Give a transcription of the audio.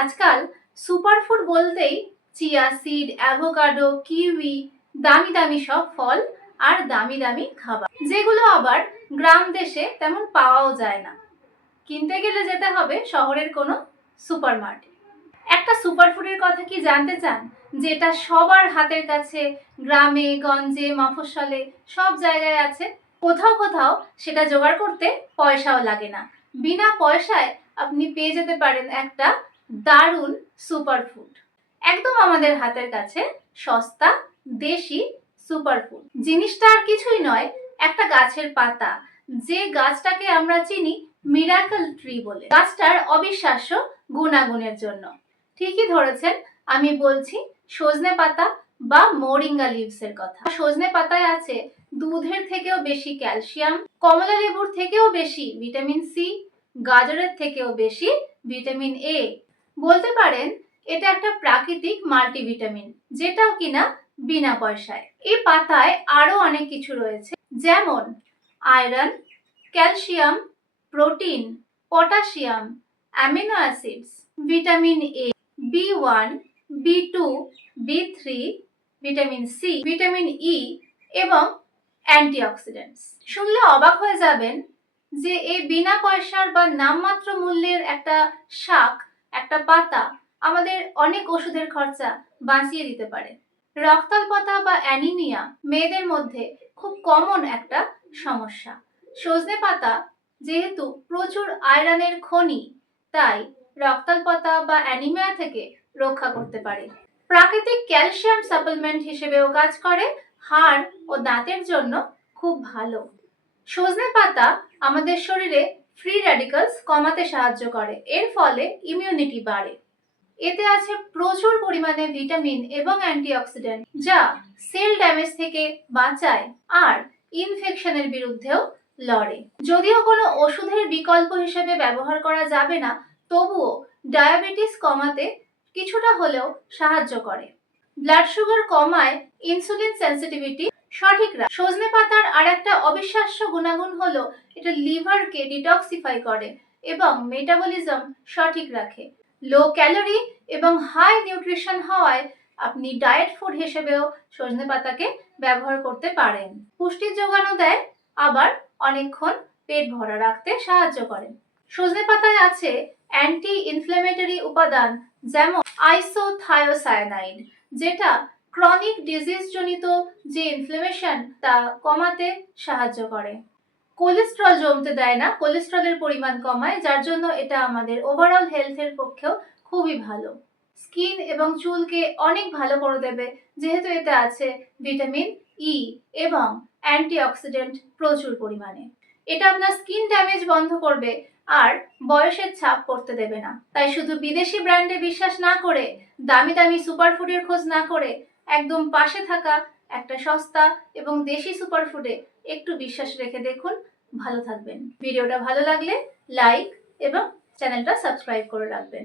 আজকাল সুপারফুড বলতেই chia seed, avocado, kiwi, দামি দামি সব ফল আর দামি দামি খাবার, যেগুলো আবার গ্রাম দেশে তেমন পাওয়াও যায় না। কিনতে গেলে যেতে হবে শহরের কোনো সুপারমার্কেটে। একটা সুপারফুডের কথা কি জানতে চান, যেটা সবার হাতের কাছে, গ্রামে গঞ্জে মফস্বলে সব জায়গায় আছে। কোথাও কোথাও সেটা জোগাড় করতে পয়সাও লাগে না। বিনা পয়সায় আপনি পেয়ে যেতে পারেন একটা দারুণ সুপারফুড, একদম আমাদের হাতের কাছে, সস্তা দেশি সুপারফুড। জিনিসটা আর কিছুই নয়, একটা গাছের পাতা, যে গাছটাকে আমরা চিনি মিরাকল ট্রি বলে, গাছটার অবিশ্বাস্য গুণাগুণের জন্য। ঠিকই ধরেছেন, আমি বলছি সজনে পাতা বা মোরিঙ্গা লিভস এর কথা। সজনে পাতায় আছে দুধের থেকেও বেশি ক্যালসিয়াম, কমলা লেবুর থেকেও বেশি ভিটামিন সি, গাজরের থেকেও বেশি ভিটামিন এ। বলতে পারেন এটা একটা প্রাকৃতিক মাল্টিভিটামিন, যেটাও কিনা বিনা পয়সায়। এই পাতায় আরো অনেক কিছু রয়েছে, যেমন iron, calcium, protein, potassium, amino acids, vitamin A, B one, B two, বি3, ভিটামিন সি, ভিটামিন ই এবং অ্যান্টিঅক্সিডেন্টস। শুনলে অবাক হয়ে যাবেন যে এই বিনা পয়সার বা নামমাত্র মূল্যের একটা শাক, একটা পাতা আমাদের অনেক ওষুধের খরচা বাঁচিয়ে দিতে পারে। রক্তাল্পতা বা অ্যানিমিয়া মেয়েদের মধ্যে খুব কমন একটা সমস্যা। সজনে পাতা যেহেতু প্রচুর আয়রনের খনি, তাই রক্তাল্পতা বা অ্যানিমিয়া থেকে রক্ষা করতে পারে। প্রাকৃতিক ক্যালসিয়াম সাপ্লিমেন্ট হিসেবেও কাজ করে, হাড় ও দাঁতের জন্য খুব ভালো। সজনে পাতা আমাদের শরীরে ফ্রি র্যাডিক্যালস কমাতে সাহায্য করে, এর ফলে ইমিউনিটি বাড়ে। এতে আছে প্রচুর পরিমাণে ভিটামিন এবং অ্যান্টিঅক্সিডেন্ট, যা সেল ড্যামেজ থেকে বাঁচায় আর ইনফেকশনের বিরুদ্ধেও লড়ে। যদিও কোনো ওষুধের বিকল্প হিসেবে ব্যবহার করা যাবে না, তবুও ডায়াবেটিস কমাতে কিছুটা হলেও সাহায্য করে। ব্লাড সুগার কমায়, ইনসুলিন সেন্সিটিভিটি সঠিক রাখে। সজনে পাতার আরেকটা অবিশ্বাস্য গুণাগুণ হলো এটা লিভারকে ডিটক্সিফাই করে এবং মেটাবলিজম সঠিক রাখে। লো ক্যালোরি এবং হাই নিউট্রিশন হওয়ায় আপনি ডায়েট ফুড হিসেবেও সজনে পাতাকে ব্যবহার করতে পারেন। পুষ্টির যোগানও দেয়, আবার অনেকক্ষণ পেট ভরা রাখতে সাহায্য করে। সজনে পাতায় আছে অ্যান্টি ইনফ্ল্যামেটরি উপাদান, যেমন আইসোথায়োসায়ানাইড, যেটা ক্রনিক ডিজিজ জনিত যে ইনফ্লামেশন তা কমাতে সাহায্য করে। কোলেস্ট্রল জমতে দেয় না, কোলেস্ট্রলের পরিমাণ কমায়, যার জন্য এটা আমাদের ওভারঅল হেলথের পক্ষেও খুবই ভালো। স্কিন এবং চুলকে অনেক ভালো করে দেবে, যেহেতু এতে আছে ভিটামিন ই এবং অ্যান্টিঅক্সিডেন্ট প্রচুর পরিমাণে। এটা আপনার স্কিন ড্যামেজ বন্ধ করবে আর বয়সের ছাপ পড়তে দেবে না। তাই শুধু বিদেশি ব্র্যান্ডে বিশ্বাস না করে, দামি দামি সুপারফুডের খোঁজ না করে, একদম পাশে থাকা একটা সস্তা এবং দেশি সুপারফুডে একটু বিশ্বাস রেখে দেখুন, ভালো থাকবেন। ভিডিওটা ভালো লাগলে লাইক এবং চ্যানেলটা সাবস্ক্রাইব করে রাখবেন।